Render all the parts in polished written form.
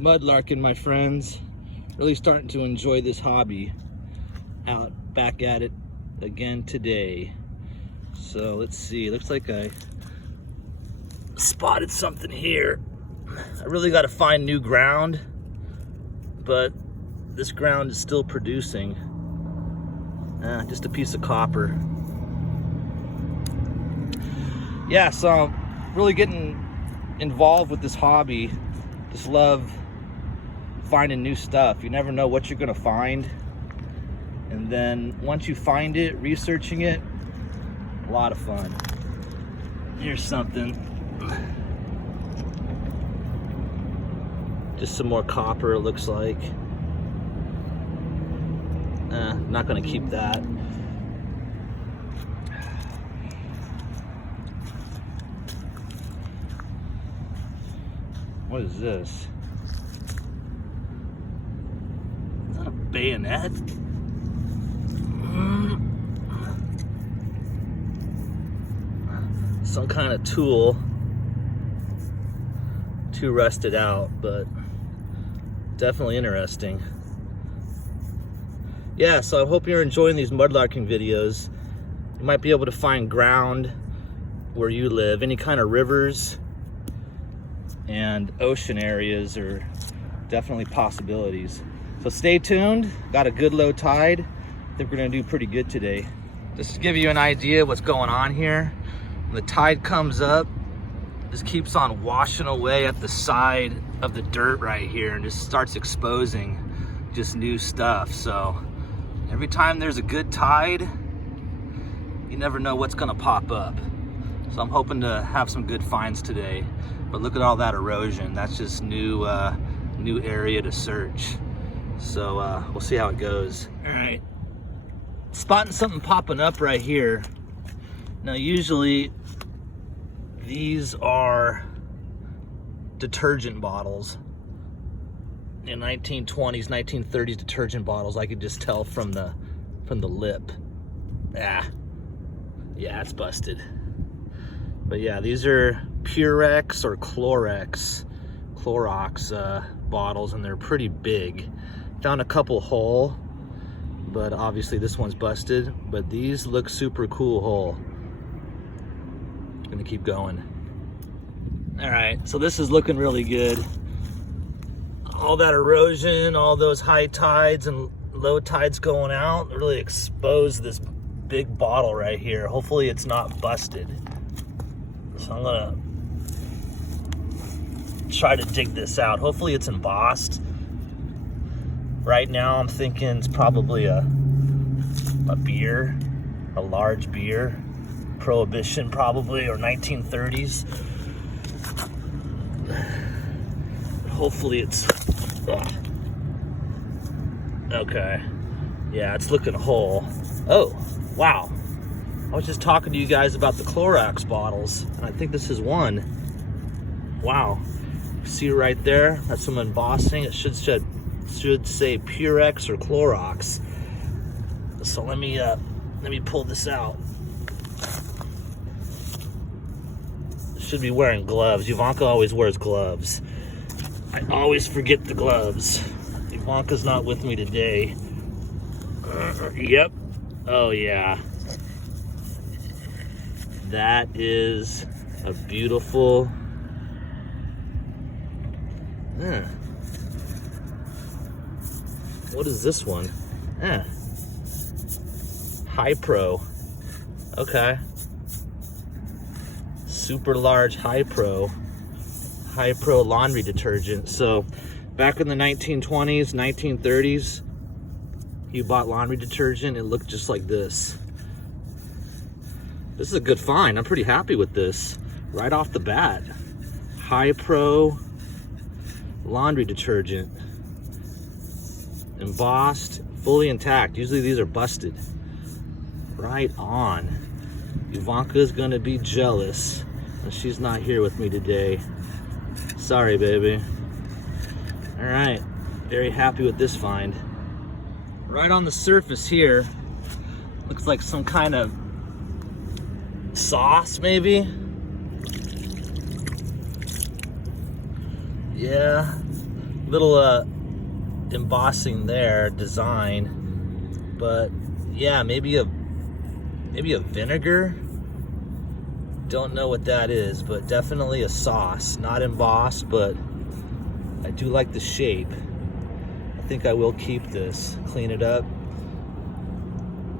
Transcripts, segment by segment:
Mudlarking, my friends. Really starting to enjoy this hobby. Back at it again today. So let's see, looks like I spotted something here. I really got to find new ground, but this ground is still producing. Just a piece of copper. Yeah, so I'm really getting involved with this hobby. Just love finding new stuff. You never know what you're gonna find. And then once you find it, researching it, a lot of fun. Here's something. Just some more copper, it looks like. Not gonna keep that. What is this? Is that a bayonet? Some kind of tool. Too rusted out, but definitely interesting. Yeah, so I hope you're enjoying these mudlarking videos. You might be able to find ground where you live, any kind of rivers and ocean areas are definitely possibilities. So stay tuned, got a good low tide. I think we're gonna do pretty good today. Just to give you an idea of what's going on here, when the tide comes up, just keeps on washing away at the side of the dirt right here and just starts exposing just new stuff. So every time there's a good tide, you never know what's gonna pop up. So I'm hoping to have some good finds today. But look at all that erosion. That's just new area to search. So we'll see how it goes. All right, spotting something popping up right here. Now usually these are detergent bottles. In 1920s, 1930s detergent bottles. I could just tell from the lip. Yeah, it's busted. But yeah, these are Purex or Clorox bottles, and they're pretty big. Found a couple whole, but obviously this one's busted. But these look super cool whole. Gonna keep going. All right, so this is looking really good. All that erosion, all those high tides and low tides going out really exposed this big bottle right here. Hopefully it's not busted. So I'm gonna try to dig this out. Hopefully it's embossed. Right now I'm thinking it's probably a beer, a large beer. Prohibition probably, or 1930s. Hopefully it's, okay. Yeah, it's looking whole. Oh, wow. I was just talking to you guys about the Clorox bottles, and I think this is one. Wow. See right there? That's some embossing. It should say Purex or Clorox. So let me pull this out. Should be wearing gloves. Ivanka always wears gloves. I always forget the gloves. Ivanka's not with me today. Yep. Oh yeah. That is a beautiful. What is this one? High Pro. Okay. Super large High Pro laundry detergent. So back in the 1920s, 1930s, you bought laundry detergent, it looked just like this. This is a good find. I'm pretty happy with this right off the bat. High Pro laundry detergent, embossed, fully intact. Usually these are busted. Right on. Ivanka's gonna be jealous. She's not here with me today. Sorry, baby. All right, very happy with this find. Right on the surface here, looks like some kind of sauce, maybe. Yeah, Little embossing there, design. But yeah, maybe a vinegar. Don't know what that is, but definitely a sauce. Not embossed, but I do like the shape. I think I will keep this. Clean it up.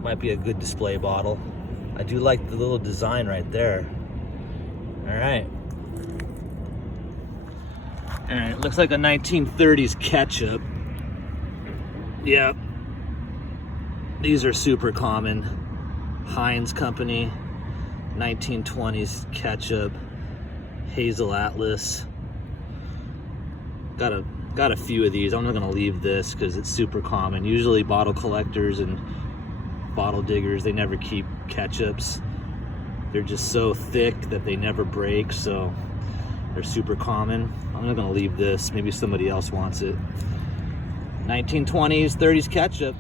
Might be a good display bottle. I do like the little design right there. All right. All right, looks like a 1930s ketchup. Yep. These are super common. Heinz Company, 1920s ketchup, Hazel Atlas. Got a few of these. I'm not gonna leave this because it's super common. Usually bottle collectors and bottle diggers, they never keep ketchups. They're just so thick that they never break, so they're super common. I'm not gonna leave this. Maybe somebody else wants it. 1920s, 30s ketchup.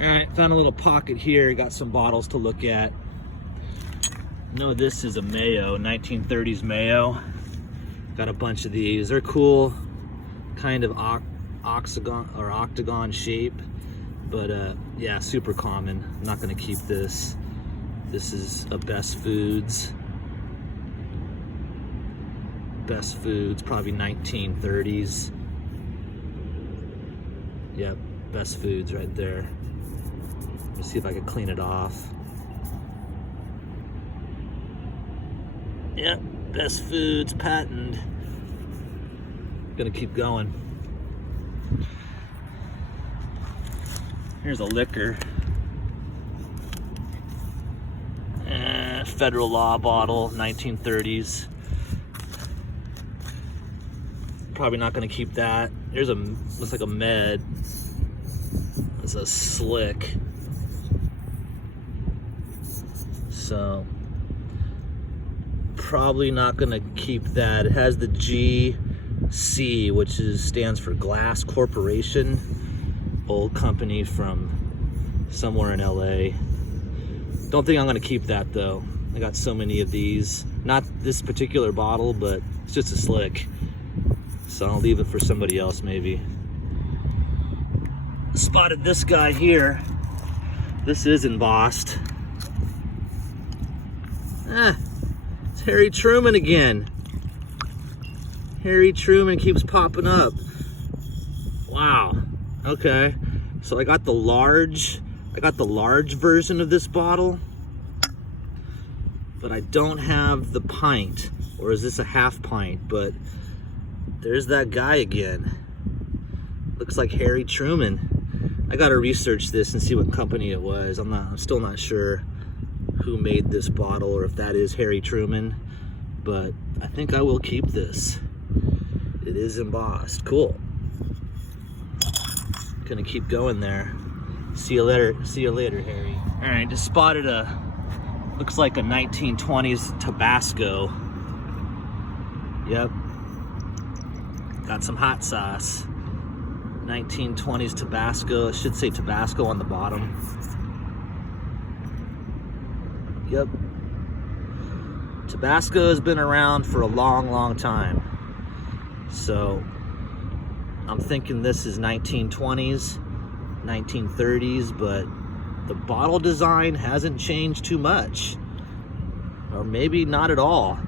All right, found a little pocket here. Got some bottles to look at. No, this is a mayo, 1930s mayo. Got a bunch of these. They're cool, kind of octagon shape, but yeah, super common. I'm not gonna keep this. This is a Best Foods. Best Foods, probably 1930s. Yep, Best Foods right there. Let's see if I can clean it off. Yep, Best Foods, patent. Gonna keep going. Here's a liquor. Federal Law bottle, 1930s. Probably not gonna keep that. There's a, looks like a med. It's a slick. So, probably not gonna keep that. It has the GC, which stands for Glass Corporation. Old company from somewhere in LA. Don't think I'm gonna keep that though. I got so many of these. Not this particular bottle, but it's just a slick. So I'll leave it for somebody else maybe. Spotted this guy here. This is embossed. It's Harry Truman again. Harry Truman keeps popping up. Wow. Okay. So I got the large version of this bottle, but I don't have the pint. Or is this a half pint? But there's that guy again. Looks like Harry Truman. I gotta research this and see what company it was. I'm still not sure who made this bottle or if that is Harry Truman, but I think I will keep this. It is embossed. Cool. Gonna keep going there. See you later. See you later, Harry. All right, just spotted looks like a 1920s Tabasco. Yep. Got some hot sauce. 1920s Tabasco. It should say Tabasco on the bottom. Yep. Tabasco has been around for a long, long time. So I'm thinking this is 1920s, 1930s, but the bottle design hasn't changed too much. Or maybe not at all.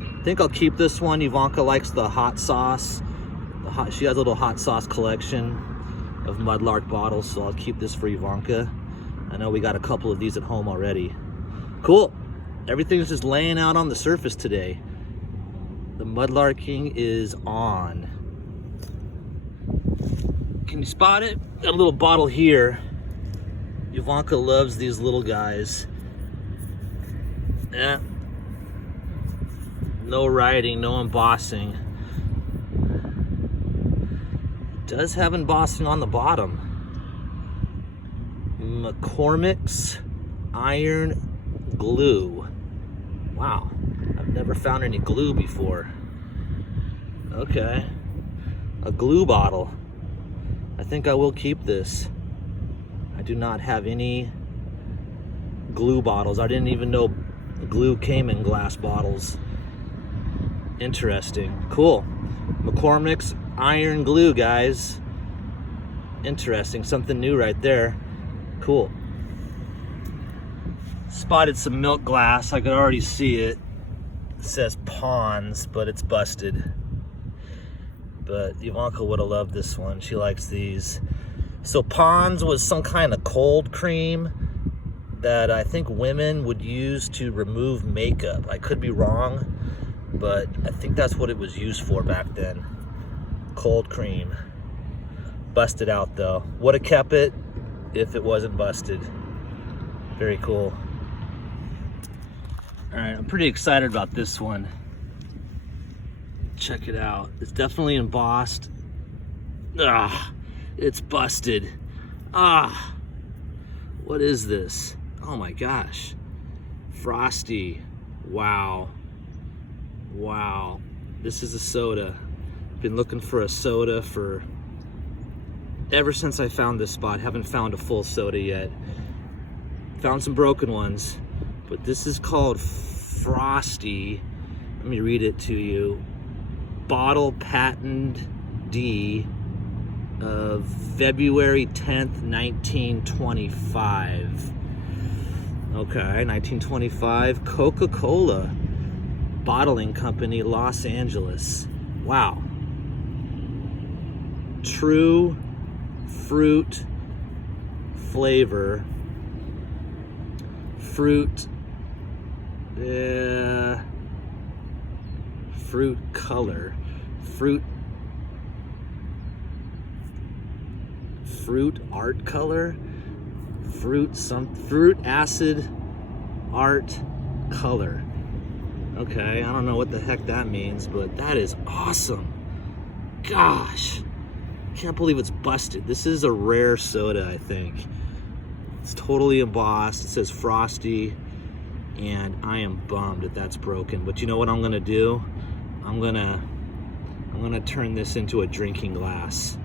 I think I'll keep this one. Ivanka likes the hot sauce. She has a little hot sauce collection of Mudlark bottles, so I'll keep this for Ivanka. I know we got a couple of these at home already. Cool. Everything's just laying out on the surface today. The mudlarking is on. Can you spot it? Got a little bottle here. Ivanka loves these little guys. Yeah. No writing, no embossing. It does have embossing on the bottom. McCormick's Iron Glue. Wow, I've never found any glue before. Okay, a glue bottle. I think I will keep this. I do not have any glue bottles. I didn't even know glue came in glass bottles. Interesting, cool. McCormick's iron glue, guys. Interesting, something new right there. Cool. Spotted some milk glass. I could already see it. It says Ponds, but it's busted. But Ivanka would have loved this one. She likes these. So Ponds was some kind of cold cream that I think women would use to remove makeup. I could be wrong, but I think that's what it was used for back then. Cold cream. Busted out though. Would have kept it if it wasn't busted. Very cool. All right, I'm pretty excited about this one. Check it out. It's definitely embossed. Ah, it's busted. Ah, what is this? Oh my gosh. Frosty. Wow. Wow. This is a soda. Been looking for a soda for ever since I found this spot. Haven't found a full soda yet. Found some broken ones, but this is called Frosty. Let me read it to you. Bottle patent D of February 10th, 1925. Okay, 1925. Coca-Cola Bottling Company, Los Angeles. Wow. True fruit flavor. Fruit fruit color, fruit art color, fruit acid art color. Okay, I don't know what the heck that means, but that is awesome. Gosh, can't believe it's busted. This is a rare soda, I think. It's totally embossed. It says Frosty, and I am bummed that that's broken. But you know what I'm gonna do? I'm gonna turn this into a drinking glass.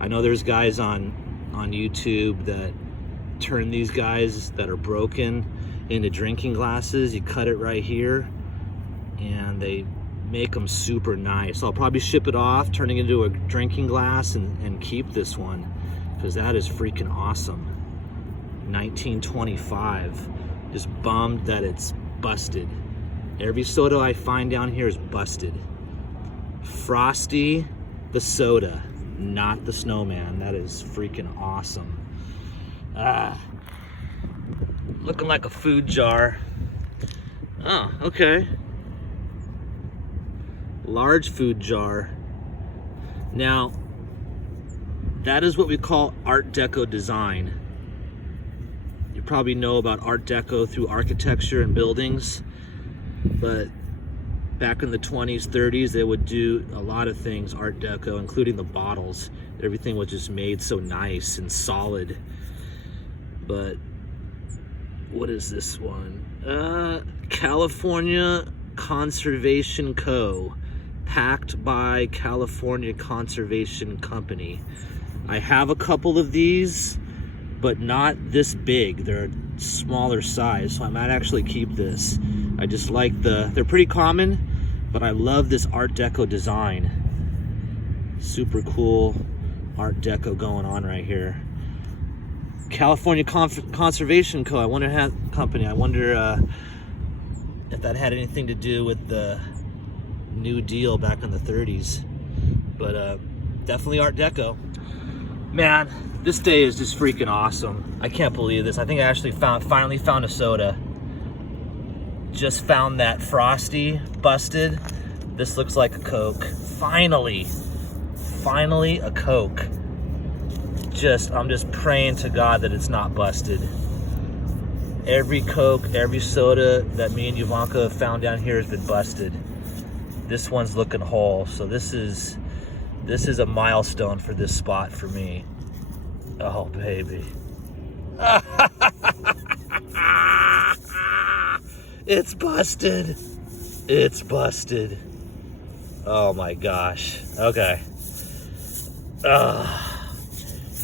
I know there's guys on YouTube that turn these guys that are broken into drinking glasses. You cut it right here, and they make them super nice. I'll probably ship it off, turning it into a drinking glass, and keep this one, because that is freaking awesome. 1925. Just bummed that it's busted. Every soda I find down here is busted. Frosty the soda, not the snowman. That is freaking awesome. Looking like a food jar. Oh, okay. Large food jar. Now, that is what we call Art Deco design. You probably know about Art Deco through architecture and buildings, but back in the 20s, 30s, they would do a lot of things Art Deco, including the bottles. Everything was just made so nice and solid. But what is this one? California Conservation Co. Packed by California Conservation Company. I have a couple of these, but not this big. They're smaller size, so I might actually keep this. I just like they're pretty common, but I love this Art Deco design. Super cool Art Deco going on right here. California Conservation Co. I wonder if that had anything to do with the New Deal back in the 30s. But definitely Art Deco. Man, this day is just freaking awesome. I can't believe this. I think I actually finally found a soda. Just found that Frosty busted. This looks like a Coke. Finally a Coke. I'm just praying to God that it's not busted. Every Coke, every soda that me and Ivanka have found down here has been busted. This one's looking whole, so this is a milestone for this spot for me. Oh, baby. It's busted. It's busted. Oh my gosh. Okay.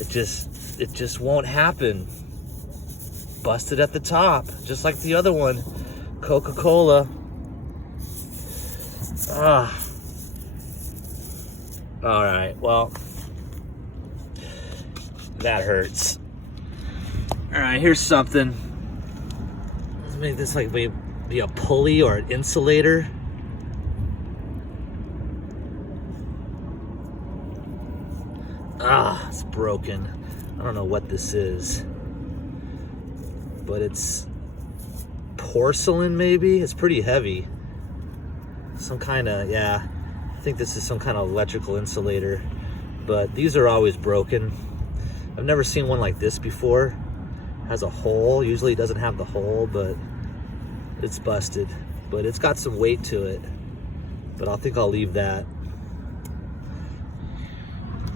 It just won't happen. Busted at the top, just like the other one. Coca-Cola. All right, well, that hurts. All right, here's something. Let's make this like be a pulley or an insulator. Ah, it's broken. I don't know what this is, but it's porcelain maybe? It's pretty heavy. Some kind of, yeah, I think this is some kind of electrical insulator, but these are always broken. I've never seen one like this before. It has a hole. Usually it doesn't have the hole, but it's busted. But it's got some weight to it, but I think I'll leave that.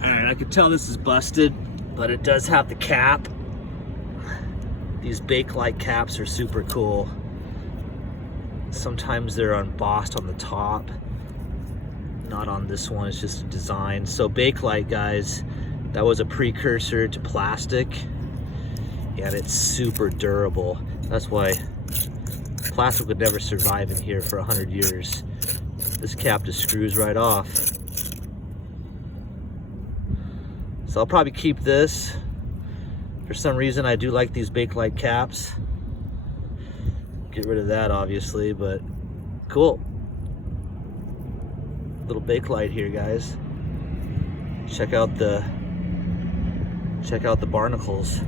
All right, I can tell this is busted, but it does have the cap. These Bakelite caps are super cool. Sometimes they're embossed on the top. Not on this one, it's just designed. So Bakelite, guys, that was a precursor to plastic, and it's super durable. That's why plastic would never survive in here for 100 years. This cap just screws right off. So I'll probably keep this. For some reason, I do like these Bakelite caps. Get rid of that, obviously, but cool. Little Bakelite here, guys. Check out the barnacles.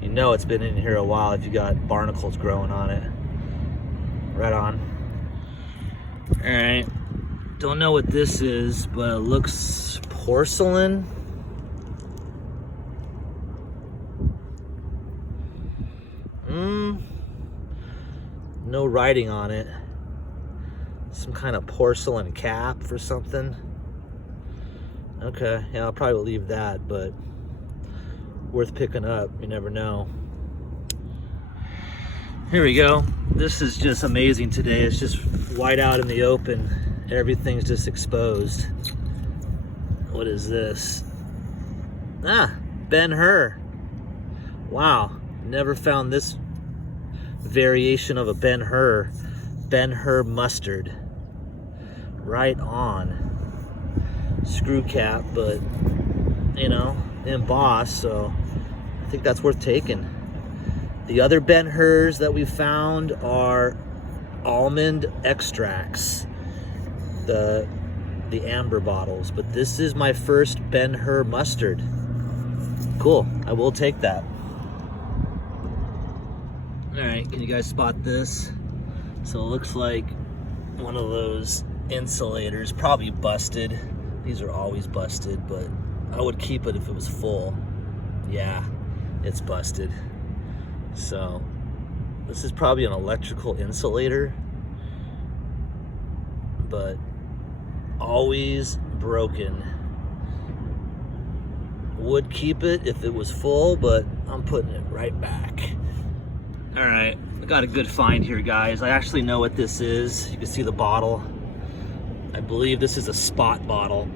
You know it's been in here a while if you got barnacles growing on it. Right on. All right. Don't know what this is, but it looks porcelain. No writing on it. Some kind of porcelain cap for something. Okay, yeah, I'll probably leave that, but worth picking up. You never know. Here we go. This is just amazing today. It's just white out in the open. Everything's just exposed. What is this? Ah, Ben-Hur. Wow, never found this variation of a Ben-Hur. Ben-Hur mustard. Right on. Screw cap, but you know, embossed, so I think that's worth taking. The other Ben-Hurs that we found are almond extracts, the amber bottles, but this is my first Ben-Hur mustard. Cool, I will take that. All right, can you guys spot this? So it looks like one of those insulators, probably busted. These are always busted, but I would keep it if it was full. Yeah, it's busted. So this is probably an electrical insulator, but always broken. Would keep it if it was full, but I'm putting it right back. All right, I got a good find here, guys. I actually know what this is. You can see the bottle. I believe this is a spot bottle.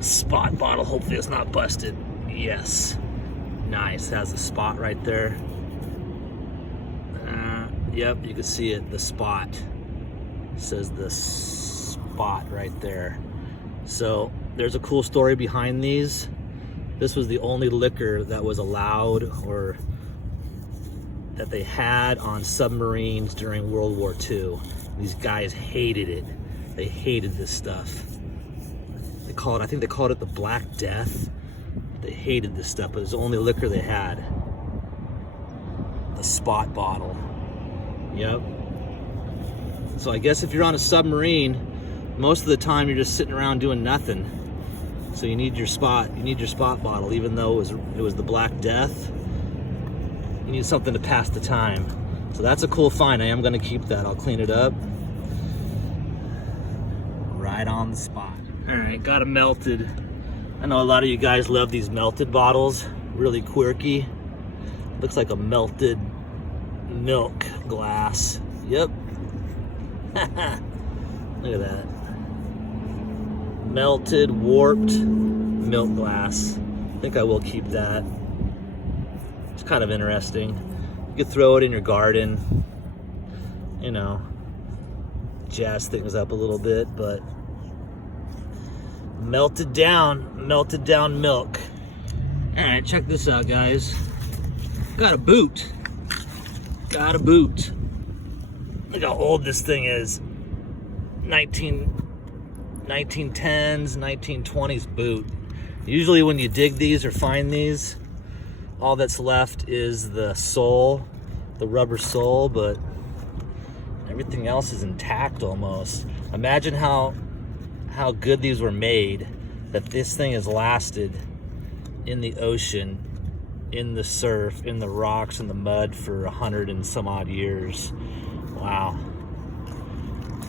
Spot bottle, hopefully it's not busted. Yes, nice, has a spot right there. Yep, you can see it, the spot. It says the spot right there. So there's a cool story behind these. This was the only liquor that was allowed, or that they had on submarines during World War II. These guys hated it. They hated this stuff. I think they called it the Black Death. They hated this stuff, but it was the only liquor they had. The spot bottle. Yep. So I guess if you're on a submarine, most of the time you're just sitting around doing nothing. So you need your spot bottle, even though it was the Black Death. You need something to pass the time. So that's a cool find. I am gonna keep that. I'll clean it up. Right on the spot. All right, got it melted. I know a lot of you guys love these melted bottles. Really quirky. Looks like a melted milk glass. Yep. Look at that. Melted, warped milk glass. I think I will keep that. It's kind of interesting. You could throw it in your garden, you know, jazz things up a little bit, but melted down milk. All right, check this out, guys. Got a boot. Look how old this thing is. 1910s, 1920s boot. Usually when you dig these or find these, all that's left is the sole, the rubber sole, but everything else is intact almost. Imagine how good these were made, that this thing has lasted in the ocean, in the surf, in the rocks, in the mud for 100 and some odd years. Wow.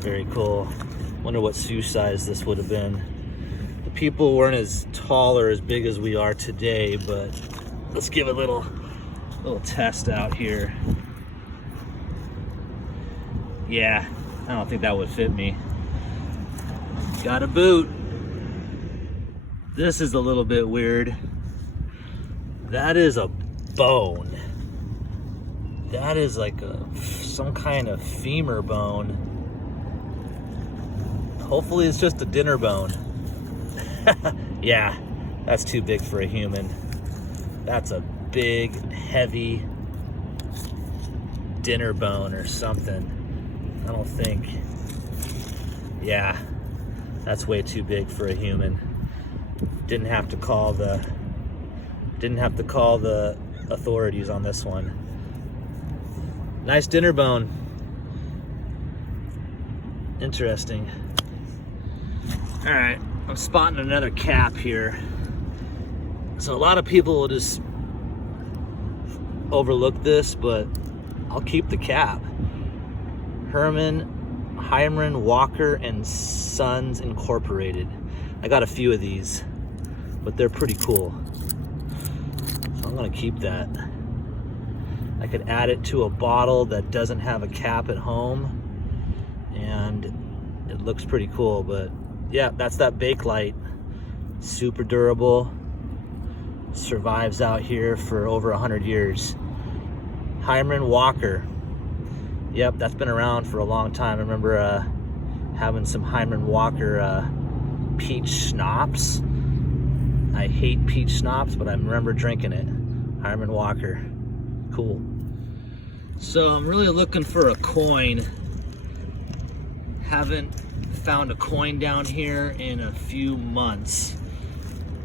Very cool. Wonder what shoe size this would have been. The people weren't as tall or as big as we are today, but let's give a little test out here. Yeah, I don't think that would fit me. Got a boot. This is a little bit weird. That is a bone. That is like some kind of femur bone. Hopefully it's just a dinner bone. Yeah, that's too big for a human. That's a big, heavy dinner bone or something. I don't think. Yeah, that's way too big for a human. Didn't have to call the authorities on this one. Nice dinner bone. Interesting. All right, I'm spotting another cap here. So a lot of people will just overlook this, but I'll keep the cap. Hiram Walker and Sons Incorporated. I got a few of these, but they're pretty cool. So I'm gonna keep that. I could add it to a bottle that doesn't have a cap at home, and it looks pretty cool. But yeah, that's that Bakelite. Super durable. Survives out here for over 100 years. Hiram Walker. Yep, that's been around for a long time. I remember having some Hiram Walker peach schnapps. I hate peach schnapps, but I remember drinking it. Hiram Walker. Cool. So I'm really looking for a coin. Haven't found a coin down here in a few months.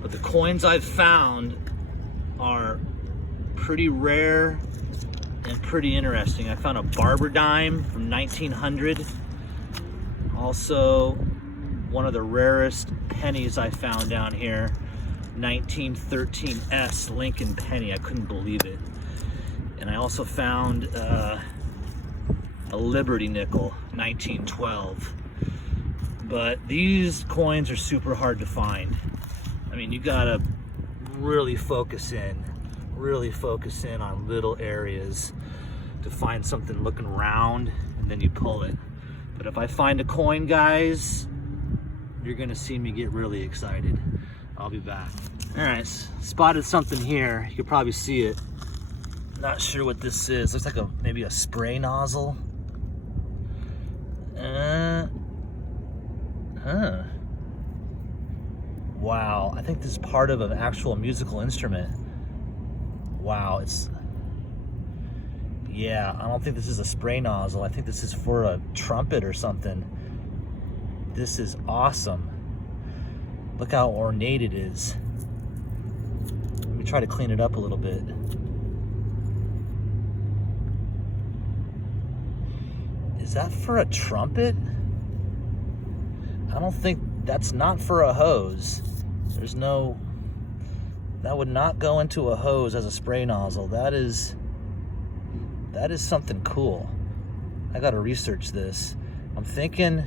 But the coins I've found are pretty rare and pretty interesting. I found a barber dime from 1900. Also, one of the rarest pennies I found down here, 1913S Lincoln penny. I couldn't believe it. And I also found a Liberty nickel, 1912. But these coins are super hard to find. I mean, you gotta really focus in on little areas to find something looking round, and then you pull it. But if I find a coin, guys, you're gonna see me get really excited. I'll be back. All right, spotted something here. You can probably see it. Not sure what this is. Looks like maybe a spray nozzle. Wow, I think this is part of an actual musical instrument. Wow, yeah, I don't think this is a spray nozzle. I think this is for a trumpet or something. This is awesome. Look how ornate it is. Let me try to clean it up a little bit. Is that for a trumpet? I don't think that's not for a hose. That would not go into a hose as a spray nozzle. That is something cool. I gotta research this. I'm thinking,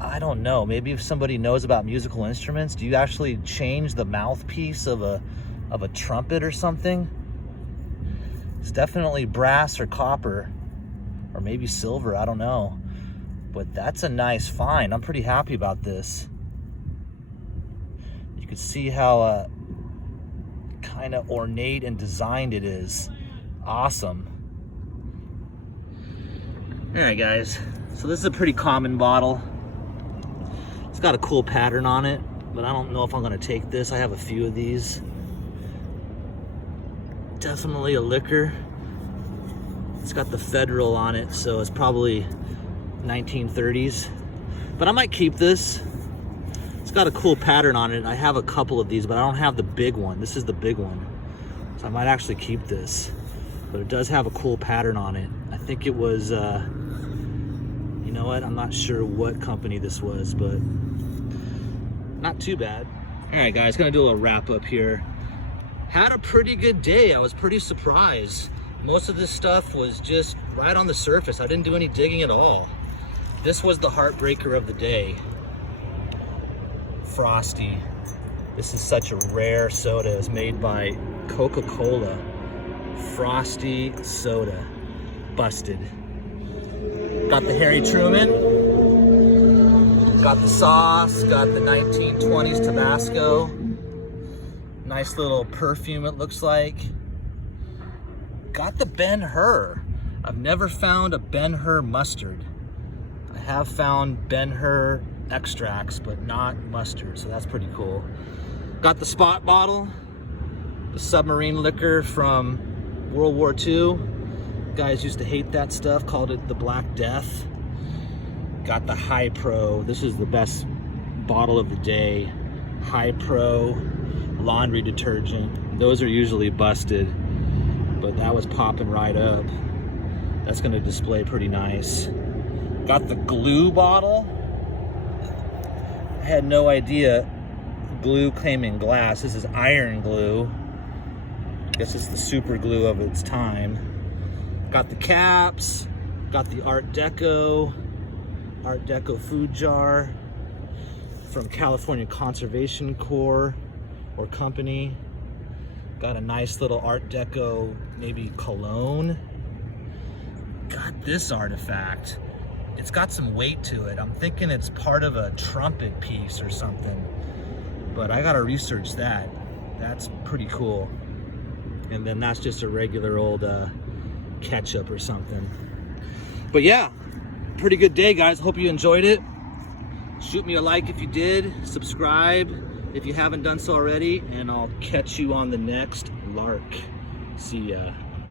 I don't know, maybe if somebody knows about musical instruments, do you actually change the mouthpiece of a trumpet or something? It's definitely brass or copper, or maybe silver, I don't know. But that's a nice find. I'm pretty happy about this. You can see how kind of ornate and designed it is. Awesome. All right, guys. So this is a pretty common bottle. It's got a cool pattern on it, but I don't know if I'm gonna take this. I have a few of these. Definitely a liquor. It's got the Federal on it, so it's probably 1930s. But I might keep this. It's got a cool pattern on it. I have a couple of these, but I don't have the big one. This is the big one. So I might actually keep this. But it does have a cool pattern on it. I think it was, you know what? I'm not sure what company this was, but not too bad. All right, guys, gonna do a little wrap up here. Had a pretty good day. I was pretty surprised. Most of this stuff was just right on the surface. I didn't do any digging at all. This was the heartbreaker of the day. Frosty. This is such a rare soda. It's made by Coca-Cola. Frosty soda. Busted. Got the Harry Truman. Got the sauce. Got the 1920s Tabasco. Nice little perfume it looks like. Got the Ben-Hur. I've never found a Ben-Hur mustard. I have found Ben-Hur extracts, but not mustard, so that's pretty cool. Got the Spot bottle, the submarine liquor from World War II. Guys used to hate that stuff, called it the Black Death. Got the High Pro. This is the best bottle of the day. High Pro laundry detergent. Those are usually busted, but that was popping right up. That's gonna display pretty nice. Got the glue bottle. I had no idea glue came in glass. This is iron glue. Guess it's the super glue of its time. Got the caps. Got the Art Deco food jar from California Conservation Corps or Company. Got a nice little Art Deco, maybe cologne. Got this artifact. It's got some weight to it. I'm thinking it's part of a trumpet piece or something, but I gotta research that. That's pretty cool. And then that's just a regular old ketchup or something. But yeah, pretty good day, guys. Hope you enjoyed it. Shoot me a like if you did. Subscribe if you haven't done so already, and I'll catch you on the next lark. See ya.